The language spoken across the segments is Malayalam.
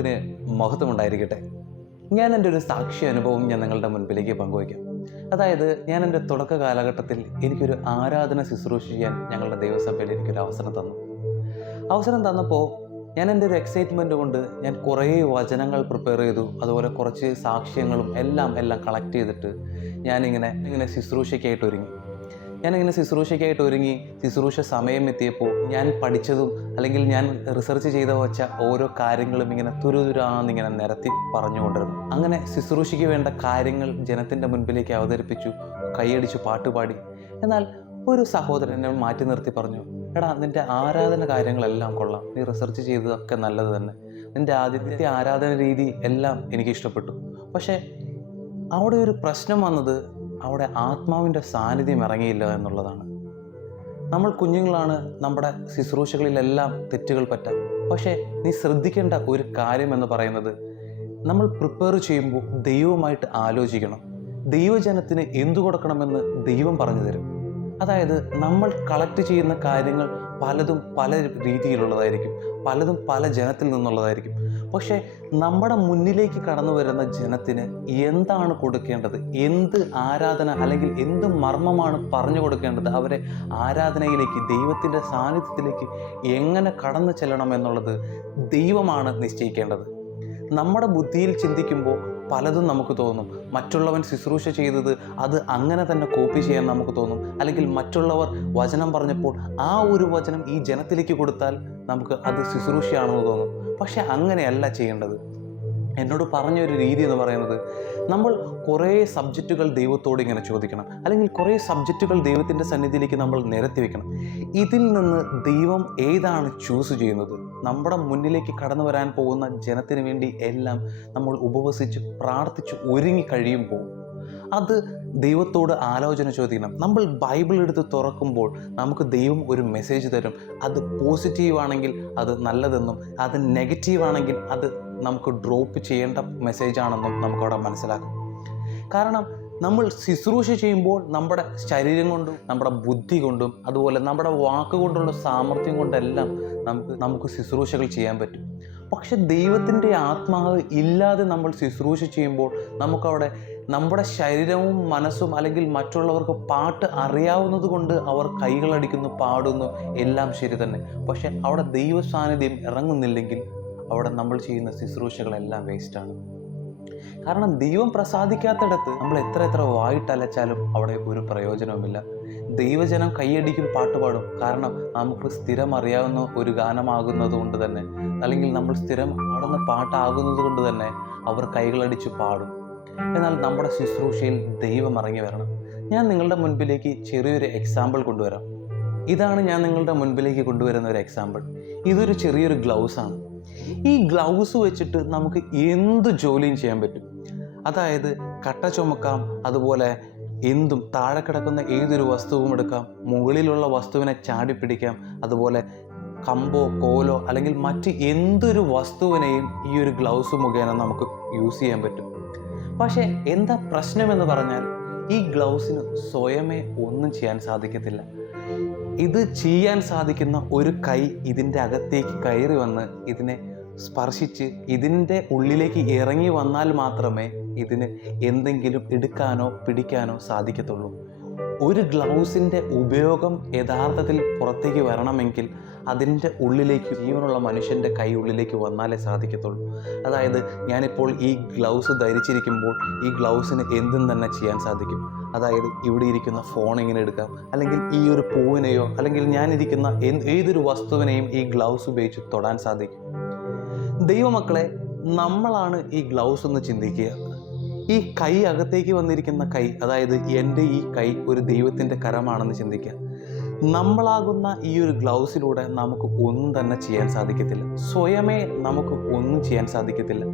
നാമത്തിന് മഹത്വമുണ്ടായിരിക്കട്ടെ. ഞാൻ എൻ്റെ ഒരു സാക്ഷി അനുഭവം ഞാൻ നിങ്ങളുടെ മുൻപിലേക്ക് പങ്കുവയ്ക്കാം. അതായത് ഞാൻ എൻ്റെ തുടക്ക കാലഘട്ടത്തിൽ എനിക്കൊരു ആരാധന ശുശ്രൂഷ ചെയ്യാൻ ഞങ്ങളുടെ ദൈവസഭയിൽ എനിക്കൊരു അവസരം തന്നപ്പോൾ ഞാൻ എൻ്റെ ഒരു എക്സൈറ്റ്മെൻറ്റ് കൊണ്ട് ഞാൻ കുറേ വചനങ്ങൾ പ്രിപ്പയർ ചെയ്തു. അതുപോലെ കുറച്ച് സാക്ഷ്യങ്ങളും എല്ലാം കളക്ട് ചെയ്തിട്ട് ഞാനിങ്ങനെ ശുശ്രൂഷയ്ക്കായിട്ട് ഒരുങ്ങി ശുശ്രൂഷ സമയം എത്തിയപ്പോൾ ഞാൻ പഠിച്ചതും അല്ലെങ്കിൽ ഞാൻ റിസർച്ച് ചെയ്ത വച്ച ഓരോ കാര്യങ്ങളും ഇങ്ങനെ തുരുതുരാന്നിങ്ങനെ നിരത്തി പറഞ്ഞുകൊണ്ടിരുന്നു. അങ്ങനെ ശുശ്രൂഷയ്ക്ക് വേണ്ട കാര്യങ്ങൾ ജനത്തിൻ്റെ മുൻപിലേക്ക് അവതരിപ്പിച്ചു, കൈയടിച്ചു, പാട്ടുപാടി. എന്നാൽ ഒരു സഹോദരൻ എന്നെ മാറ്റി നിർത്തി പറഞ്ഞു, എടാ, നിൻ്റെ ആരാധന കാര്യങ്ങളെല്ലാം കൊള്ളാം, നീ റിസർച്ച് ചെയ്തതൊക്കെ നല്ലത് തന്നെ, നിൻ്റെ ആദ്യത്തെ ആരാധന രീതി എല്ലാം എനിക്ക് ഇഷ്ടപ്പെട്ടു. പക്ഷേ അവിടെ ഒരു പ്രശ്നം വന്നത് അവിടെ ആത്മാവിൻ്റെ സാന്നിധ്യം ഇറങ്ങിയില്ല എന്നുള്ളതാണ്. നമ്മൾ കുഞ്ഞുങ്ങളാണ്, നമ്മുടെ ശുശ്രൂഷകളിലെല്ലാം തെറ്റുകൾ പറ്റാം. പക്ഷേ നീ ശ്രദ്ധിക്കേണ്ട ഒരു കാര്യം എന്ന് പറയുന്നത്, നമ്മൾ പ്രിപ്പയർ ചെയ്യുമ്പോൾ ദൈവവുമായിട്ട് ആലോചിക്കണം. ദൈവജനത്തിന് എന്തു കൊടുക്കണമെന്ന് ദൈവം പറഞ്ഞു തരും. അതായത് നമ്മൾ കളക്ട് ചെയ്യുന്ന കാര്യങ്ങൾ പലതും പല രീതിയിലുള്ളതായിരിക്കും, പലതും പല ജനത്തിൽ നിന്നുള്ളതായിരിക്കും. പക്ഷേ നമ്മുടെ മുന്നിലേക്ക് കടന്നു വരുന്ന ജനത്തിന് എന്താണ് കൊടുക്കേണ്ടത്, എന്ത് ആരാധന അല്ലെങ്കിൽ എന്ത് മർമ്മമാണ് പറഞ്ഞു കൊടുക്കേണ്ടത്, അവരെ ആരാധനയിലേക്ക്, ദൈവത്തിൻ്റെ സാന്നിധ്യത്തിലേക്ക് എങ്ങനെ കടന്നു ചെല്ലണം എന്നുള്ളത് ദൈവമാണ് നിശ്ചയിക്കേണ്ടത്. നമ്മുടെ ബുദ്ധിയിൽ ചിന്തിക്കുമ്പോൾ പലതും നമുക്ക് തോന്നും. മറ്റുള്ളവൻ ശുശ്രൂഷ ചെയ്തത് അത് അങ്ങനെ തന്നെ കോപ്പി ചെയ്യാൻ നമുക്ക് തോന്നും. അല്ലെങ്കിൽ മറ്റുള്ളവർ വചനം പറഞ്ഞപ്പോൾ ആ ഒരു വചനം ഈ ജനത്തിലേക്ക് കൊടുത്താൽ നമുക്ക് അത് ശുശ്രൂഷയാണെന്ന് തോന്നും. പക്ഷെ അങ്ങനെയല്ല ചെയ്യേണ്ടത്. എന്നോട് പറഞ്ഞൊരു രീതി എന്ന് പറയുന്നത്, നമ്മൾ കുറേ സബ്ജക്റ്റുകൾ ദൈവത്തോട് ഇങ്ങനെ ചോദിക്കണം, അല്ലെങ്കിൽ കുറേ സബ്ജക്റ്റുകൾ ദൈവത്തിൻ്റെ സന്നിധിയിലേക്ക് നമ്മൾ നിരത്തി വെക്കണം. ഇതിൽ നിന്ന് ദൈവം ഏതാണ് ചൂസ് ചെയ്യുന്നത്? നമ്മുടെ മുന്നിലേക്ക് കടന്നു വരാൻ പോകുന്ന ജനത്തിന് വേണ്ടി എല്ലാം നമ്മൾ ഉപവസിച്ച് പ്രാർത്ഥിച്ച് ഒരുങ്ങി കഴിയുമ്പോൾ അത് ദൈവത്തോട് ആലോചന ചോദിക്കണം. നമ്മൾ ബൈബിൾ എടുത്ത് തുറക്കുമ്പോൾ നമുക്ക് ദൈവം ഒരു മെസ്സേജ് തരും. അത് പോസിറ്റീവാണെങ്കിൽ അത് നല്ലതെന്നും, അത് നെഗറ്റീവാണെങ്കിൽ അത് നമുക്ക് ഡ്രോപ്പ് ചെയ്യേണ്ട മെസ്സേജാണെന്നും നമുക്കവിടെ മനസ്സിലാക്കും. കാരണം നമ്മൾ ശുശ്രൂഷ ചെയ്യുമ്പോൾ നമ്മുടെ ശരീരം കൊണ്ടും നമ്മുടെ ബുദ്ധി കൊണ്ടും അതുപോലെ നമ്മുടെ വാക്കുകൊണ്ടുള്ള സാമർഥ്യം കൊണ്ടെല്ലാം നമുക്ക് ശുശ്രൂഷകൾ ചെയ്യാൻ പറ്റും. പക്ഷെ ദൈവത്തിൻ്റെ ആത്മാവ് ഇല്ലാതെ നമ്മൾ ശുശ്രൂഷ ചെയ്യുമ്പോൾ നമുക്കവിടെ നമ്മുടെ ശരീരവും മനസ്സും, അല്ലെങ്കിൽ മറ്റുള്ളവർക്ക് പാട്ട് അറിയാവുന്നത് കൊണ്ട് അവർ കൈകളടിക്കുന്നു, പാടുന്നു, എല്ലാം ശരി തന്നെ. പക്ഷെ അവിടെ ദൈവ സാന്നിധ്യം ഇറങ്ങുന്നില്ലെങ്കിൽ അവിടെ നമ്മൾ ചെയ്യുന്ന ശുശ്രൂഷകളെല്ലാം വേസ്റ്റാണ്. കാരണം ദൈവം പ്രസാദിക്കാത്തിടത്ത് നമ്മൾ എത്ര വായിട്ടലച്ചാലും അവിടെ ഒരു പ്രയോജനവുമില്ല. ദൈവജനം കൈയടിക്കും, പാട്ടുപാടും. കാരണം നമുക്ക് സ്ഥിരം അറിയാവുന്ന ഒരു ഗാനമാകുന്നത് കൊണ്ട് തന്നെ, അല്ലെങ്കിൽ നമ്മൾ സ്ഥിരം പാടുന്ന പാട്ടാകുന്നത് കൊണ്ട് തന്നെ അവർ കൈകളടിച്ച് പാടും. എന്നാൽ നമ്മുടെ ശുശ്രൂഷയിൽ ദൈവം ഇറങ്ങി വരണം. ഞാൻ നിങ്ങളുടെ മുൻപിലേക്ക് ചെറിയൊരു എക്സാമ്പിൾ കൊണ്ടുവരാം. ഇതാണ് ഞാൻ നിങ്ങളുടെ മുൻപിലേക്ക് കൊണ്ടുവരുന്ന ഒരു എക്സാമ്പിൾ. ഇതൊരു ചെറിയൊരു ഗ്ലൗസാണ്. ഈ ഗ്ലൗസ് വെച്ചിട്ട് നമുക്ക് എന്ത് ജോലിയും ചെയ്യാൻ പറ്റും. അതായത് കട്ട ചുമക്കാം, അതുപോലെ എന്തും താഴെ കിടക്കുന്ന ഏതൊരു വസ്തുവും എടുക്കാം, മുകളിലുള്ള വസ്തുവിനെ ചാടിപ്പിടിക്കാം, അതുപോലെ കമ്പോ കോലോ അല്ലെങ്കിൽ മറ്റ് എന്തൊരു വസ്തുവിനെയും ഈ ഒരു ഗ്ലൗസ് മുഖേന നമുക്ക് യൂസ് ചെയ്യാൻ പറ്റും. പക്ഷേ എന്താ പ്രശ്നമെന്ന് പറഞ്ഞാൽ, ഈ ഗ്ലൗസിന് സ്വയമേ ഒന്നും ചെയ്യാൻ സാധിക്കത്തില്ല. ഇത് ചെയ്യാൻ സാധിക്കുന്ന ഒരു കൈ ഇതിൻ്റെ അകത്തേക്ക് കയറി വന്ന് ഇതിനെ സ്പർശിച്ച് ഇതിൻ്റെ ഉള്ളിലേക്ക് ഇറങ്ങി വന്നാൽ മാത്രമേ ഇതിന് എന്തെങ്കിലും എടുക്കാനോ പിടിക്കാനോ സാധിക്കത്തുള്ളൂ. ഒരു ഗ്ലൗസിൻ്റെ ഉപയോഗം യഥാർത്ഥത്തിൽ പുറത്തേക്ക് വരണമെങ്കിൽ അതിൻ്റെ ഉള്ളിലേക്ക്, ജീവനുള്ള മനുഷ്യൻ്റെ കൈ ഉള്ളിലേക്ക് വന്നാലേ സാധിക്കത്തുള്ളൂ. അതായത് ഞാനിപ്പോൾ ഈ ഗ്ലൗസ് ധരിച്ചിരിക്കുമ്പോൾ ഈ ഗ്ലൗസിന് എന്തും തന്നെ ചെയ്യാൻ സാധിക്കും. അതായത് ഇവിടെ ഇരിക്കുന്ന ഫോൺ ഇങ്ങനെ എടുക്കാം, അല്ലെങ്കിൽ ഈ ഒരു പൂവിനെയോ അല്ലെങ്കിൽ ഞാനിരിക്കുന്ന ഏതൊരു വസ്തുവിനെയും ഈ ഗ്ലൗസ് ഉപയോഗിച്ച് തൊടാൻ സാധിക്കും. ദൈവമക്കളെ, നമ്മളാണ് ഈ ഗ്ലൗസ് എന്ന് ചിന്തിക്കുക. ഈ കൈ അകത്തേക്ക് വന്നിരിക്കുന്ന കൈ, അതായത് എൻ്റെ ഈ കൈ ഒരു ദൈവത്തിൻ്റെ കരമാണെന്ന് ചിന്തിക്കുക. നമ്മളാകുന്ന ഈ ഒരു ഗ്ലൗസിലൂടെ നമുക്ക് ഒന്നും തന്നെ ചെയ്യാൻ സാധിക്കത്തില്ല. സ്വയമേ നമുക്ക് ഒന്നും ചെയ്യാൻ സാധിക്കത്തില്ല.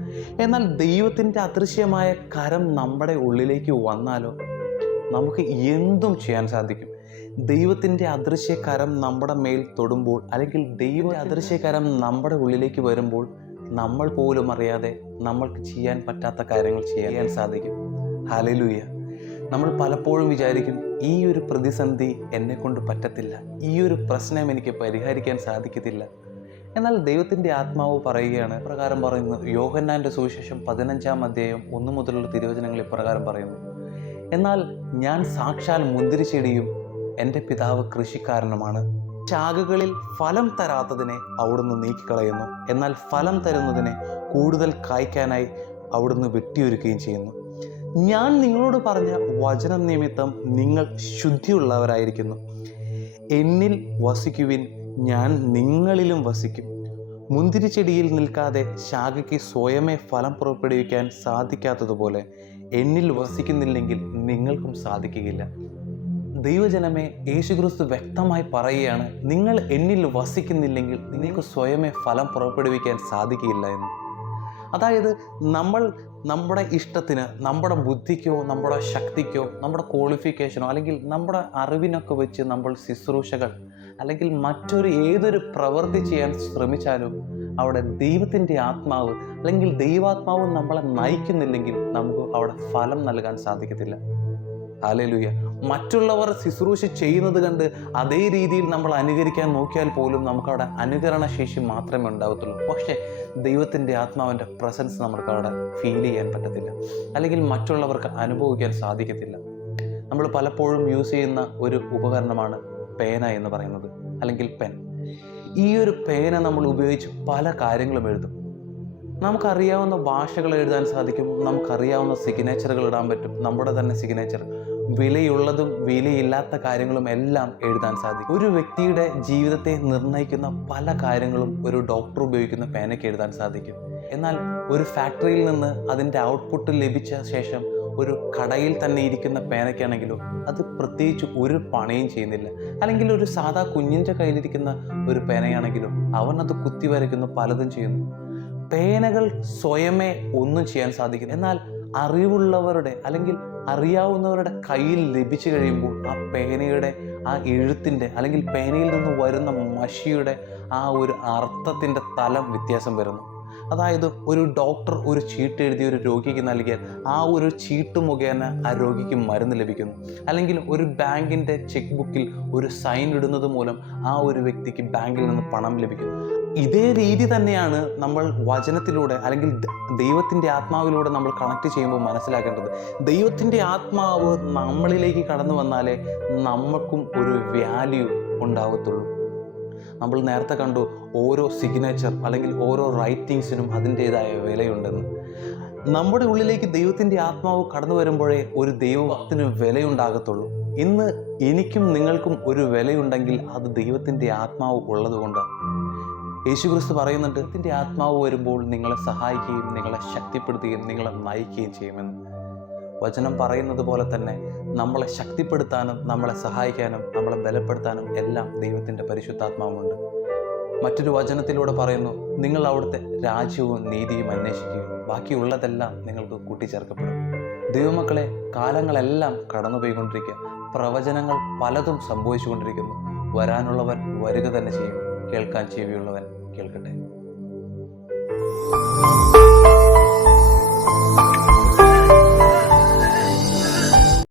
എന്നാൽ ദൈവത്തിൻ്റെ അദൃശ്യമായ കരം നമ്മുടെ ഉള്ളിലേക്ക് വന്നാലോ നമുക്ക് എന്തും ചെയ്യാൻ സാധിക്കും. ദൈവത്തിൻ്റെ അദൃശ്യകരം നമ്മുടെ മേൽ തൊടുമ്പോൾ, അല്ലെങ്കിൽ ദൈവ അദൃശ്യകരം നമ്മുടെ ഉള്ളിലേക്ക് വരുമ്പോൾ നമ്മൾ പോലും അറിയാതെ നമ്മൾക്ക് ചെയ്യാൻ പറ്റാത്ത കാര്യങ്ങൾ ചെയ്യാൻ സാധിക്കും. ഹല്ലേലൂയ. നമ്മൾ പലപ്പോഴും വിചാരിക്കും, ഈ ഒരു പ്രതിസന്ധി എന്നെ കൊണ്ട് പറ്റത്തില്ല, ഈ ഒരു പ്രശ്നം എനിക്ക് പരിഹരിക്കാൻ സാധിക്കത്തില്ല. എന്നാൽ ദൈവത്തിൻ്റെ ആത്മാവ് പറയുകയാണ്, പ്രകാരം പറയുന്നു. യോഹന്നാൻ്റെ സുവിശേഷം 15-ാം അധ്യായം 1 മുതലുള്ള തിരുവചനങ്ങൾ ഇപ്രകാരം പറയുന്നു: എന്നാൽ ഞാൻ സാക്ഷാൽ മുന്തിരിച്ചെടിയും എൻ്റെ പിതാവ് കൃഷിക്കാരനുമാണ്. ശാഖകളിൽ ഫലം തരാത്തതിനെ അവിടുന്ന് നീക്കിക്കളയുന്നു, എന്നാൽ ഫലം തരുന്നതിനെ കൂടുതൽ കായ്ക്കാനായി അവിടുന്ന് വെട്ടിയൊരുക്കുകയും ചെയ്യുന്നു. ഞാൻ നിങ്ങളോട് പറഞ്ഞ വചനം നിമിത്തം നിങ്ങൾ ശുദ്ധിയുള്ളവരായിരിക്കുന്നു. എന്നിൽ വസിക്കുവിൻ, ഞാൻ നിങ്ങളിലും വസിക്കും. മുന്തിരിച്ചെടിയിൽ നിൽക്കാതെ ശാഖയ്ക്ക് സ്വയമേ ഫലം പുറപ്പെടുവിക്കാൻ സാധിക്കാത്തതുപോലെ എന്നിൽ വസിക്കുന്നില്ലെങ്കിൽ നിങ്ങൾക്കും സാധിക്കുകയില്ല. ദൈവജനമേ, യേശുക്രിസ്തു വ്യക്തമായി പറയുകയാണ്, നിങ്ങൾ എന്നിൽ വസിക്കുന്നില്ലെങ്കിൽ നിങ്ങൾക്ക് സ്വയമേ ഫലം പുറപ്പെടുവിക്കാൻ സാധിക്കുകയില്ല എന്ന്. അതായത് നമ്മൾ നമ്മുടെ ഇഷ്ടത്തിന്, നമ്മുടെ ബുദ്ധിക്കോ നമ്മുടെ ശക്തിക്കോ നമ്മുടെ ക്വാളിഫിക്കേഷനോ അല്ലെങ്കിൽ നമ്മുടെ അറിവിനൊക്കെ വെച്ച് നമ്മൾ ശുശ്രൂഷകൾ അല്ലെങ്കിൽ ഏതൊരു പ്രവൃത്തി ചെയ്യാൻ ശ്രമിച്ചാലും അവിടെ ദൈവത്തിൻ്റെ ആത്മാവ് അല്ലെങ്കിൽ ദൈവാത്മാവ് നമ്മളെ നയിക്കുന്നില്ലെങ്കിൽ നമുക്ക് അവിടെ ഫലം നൽകാൻ സാധിക്കത്തില്ല. ഹല്ലേലൂയ. മറ്റുള്ളവർ ശുശ്രൂഷ ചെയ്യുന്നത് കണ്ട് അതേ രീതിയിൽ നമ്മൾ അനുകരിക്കാൻ നോക്കിയാൽ പോലും നമുക്കവിടെ അനുകരണശേഷി മാത്രമേ ഉണ്ടാകത്തുള്ളൂ. പക്ഷേ ദൈവത്തിൻ്റെ ആത്മാവിൻ്റെ പ്രസൻസ് നമുക്ക് അവിടെ ഫീൽ ചെയ്യാൻ പറ്റത്തില്ല, അല്ലെങ്കിൽ മറ്റുള്ളവർക്ക് അനുഭവിക്കാൻ സാധിക്കത്തില്ല. നമ്മൾ പലപ്പോഴും യൂസ് ചെയ്യുന്ന ഒരു ഉപകരണമാണ് പേന എന്ന് പറയുന്നത്, അല്ലെങ്കിൽ പെൻ. ഈ ഒരു പേന നമ്മൾ ഉപയോഗിച്ച് പല കാര്യങ്ങളും എഴുതും. നമുക്കറിയാവുന്ന ഭാഷകൾ എഴുതാൻ സാധിക്കും, നമുക്കറിയാവുന്ന സിഗ്നേച്ചറുകൾ ഇടാൻ പറ്റും, നമ്മുടെ തന്നെ സിഗ്നേച്ചർ. വിലയുള്ളതും വിലയില്ലാത്ത കാര്യങ്ങളും എല്ലാം എഴുതാൻ സാധിക്കും. ഒരു വ്യക്തിയുടെ ജീവിതത്തെ നിർണ്ണയിക്കുന്ന പല കാര്യങ്ങളും ഒരു ഡോക്ടർ ഉപയോഗിക്കുന്ന പേനയ്ക്ക് എഴുതാൻ സാധിക്കും. എന്നാൽ ഒരു ഫാക്ടറിയിൽ നിന്ന് അതിൻ്റെ ഔട്ട്പുട്ട് ലഭിച്ച ശേഷം ഒരു കടയിൽ തന്നെ ഇരിക്കുന്ന പേനയ്ക്കാണെങ്കിലോ അത് പ്രത്യേകിച്ച് ഒരു പണിയും ചെയ്യുന്നില്ല. അല്ലെങ്കിൽ ഒരു സാധാ കുഞ്ഞിൻ്റെ കയ്യിലിരിക്കുന്ന ഒരു പേനയാണെങ്കിലും അവനത് കുത്തി വരയ്ക്കുന്നു, പലതും ചെയ്യുന്നു. പേനകൾ സ്വയമേ ഒന്നും ചെയ്യാൻ സാധിക്കും. എന്നാൽ അറിവുള്ളവരുടെ അല്ലെങ്കിൽ അറിയാവുന്നവരുടെ കയ്യിൽ ലഭിച്ചു കഴിയുമ്പോൾ ആ പേനയുടെ ആ എഴുത്തിൻ്റെ അല്ലെങ്കിൽ പേനയിൽ നിന്ന് വരുന്ന മഷിയുടെ ആ ഒരു അർത്ഥത്തിൻ്റെ തലം വ്യത്യാസം വരുന്നു. അതായത് ഒരു ഡോക്ടർ ഒരു ചീട്ട് എഴുതി ഒരു രോഗിക്ക് നൽകിയാൽ ആ ഒരു ചീട്ട് മുഖേന ആ രോഗിക്ക് മരുന്ന് ലഭിക്കുന്നു. അല്ലെങ്കിൽ ഒരു ബാങ്കിൻ്റെ ചെക്ക് ബുക്കിൽ ഒരു സൈൻ ഇടുന്നത് മൂലം ആ ഒരു വ്യക്തിക്ക് ബാങ്കിൽ നിന്ന് പണം ലഭിക്കുന്നു. ഇതേ രീതി തന്നെയാണ് നമ്മൾ വചനത്തിലൂടെ അല്ലെങ്കിൽ ദൈവത്തിൻ്റെ ആത്മാവിലൂടെ നമ്മൾ കണക്ട് ചെയ്യുമ്പോൾ മനസ്സിലാക്കേണ്ടത്. ദൈവത്തിൻ്റെ ആത്മാവ് നമ്മളിലേക്ക് കടന്നു വന്നാലേ നമുക്കും ഒരു വാല്യൂ ഉണ്ടാവത്തുള്ളൂ. നമ്മൾ നേരത്തെ കണ്ടു, ഓരോ സിഗ്നേച്ചർ അല്ലെങ്കിൽ ഓരോ റൈറ്റിങ്സിനും അതിൻ്റേതായ വിലയുണ്ടെന്ന്. നമ്മുടെ ഉള്ളിലേക്ക് ദൈവത്തിൻ്റെ ആത്മാവ് കടന്നു വരുമ്പോഴേ ഒരു ദൈവഭക്തന് വിലയുണ്ടാകത്തുള്ളൂ. ഇന്ന് എനിക്കും നിങ്ങൾക്കും ഒരു വിലയുണ്ടെങ്കിൽ അത് ദൈവത്തിൻ്റെ ആത്മാവ് ഉള്ളതുകൊണ്ടാണ്. യേശുക്രിസ്തു പറയുന്നുണ്ട്, ദൈവത്തിൻ്റെ ആത്മാവ് വരുമ്പോൾ നിങ്ങളെ സഹായിക്കുകയും നിങ്ങളെ ശക്തിപ്പെടുത്തുകയും നിങ്ങളെ നയിക്കുകയും ചെയ്യുമെന്ന്. വചനം പറയുന്നത് പോലെ തന്നെ നമ്മളെ ശക്തിപ്പെടുത്താനും നമ്മളെ സഹായിക്കാനും നമ്മളെ ബലപ്പെടുത്താനും എല്ലാം ദൈവത്തിൻ്റെ പരിശുദ്ധാത്മാവുണ്ട്. മറ്റൊരു വചനത്തിലൂടെ പറയുന്നു, നിങ്ങൾ അവിടുത്തെ രാജ്യവും നീതിയും അന്വേഷിക്കുകയും ബാക്കിയുള്ളതെല്ലാം നിങ്ങൾക്ക് കൂട്ടിച്ചേർക്കപ്പെടും. ദൈവമക്കളെ, കാലങ്ങളെല്ലാം കടന്നുപോയിക്കൊണ്ടിരിക്കുക. പ്രവചനങ്ങൾ പലതും സംഭവിച്ചുകൊണ്ടിരിക്കുന്നു. വരാനുള്ളവൻ വരിക തന്നെ ചെയ്യും. കേൾക്കാൻ ചെവിയുള്ളവൻ കേൾക്കട്ടെ.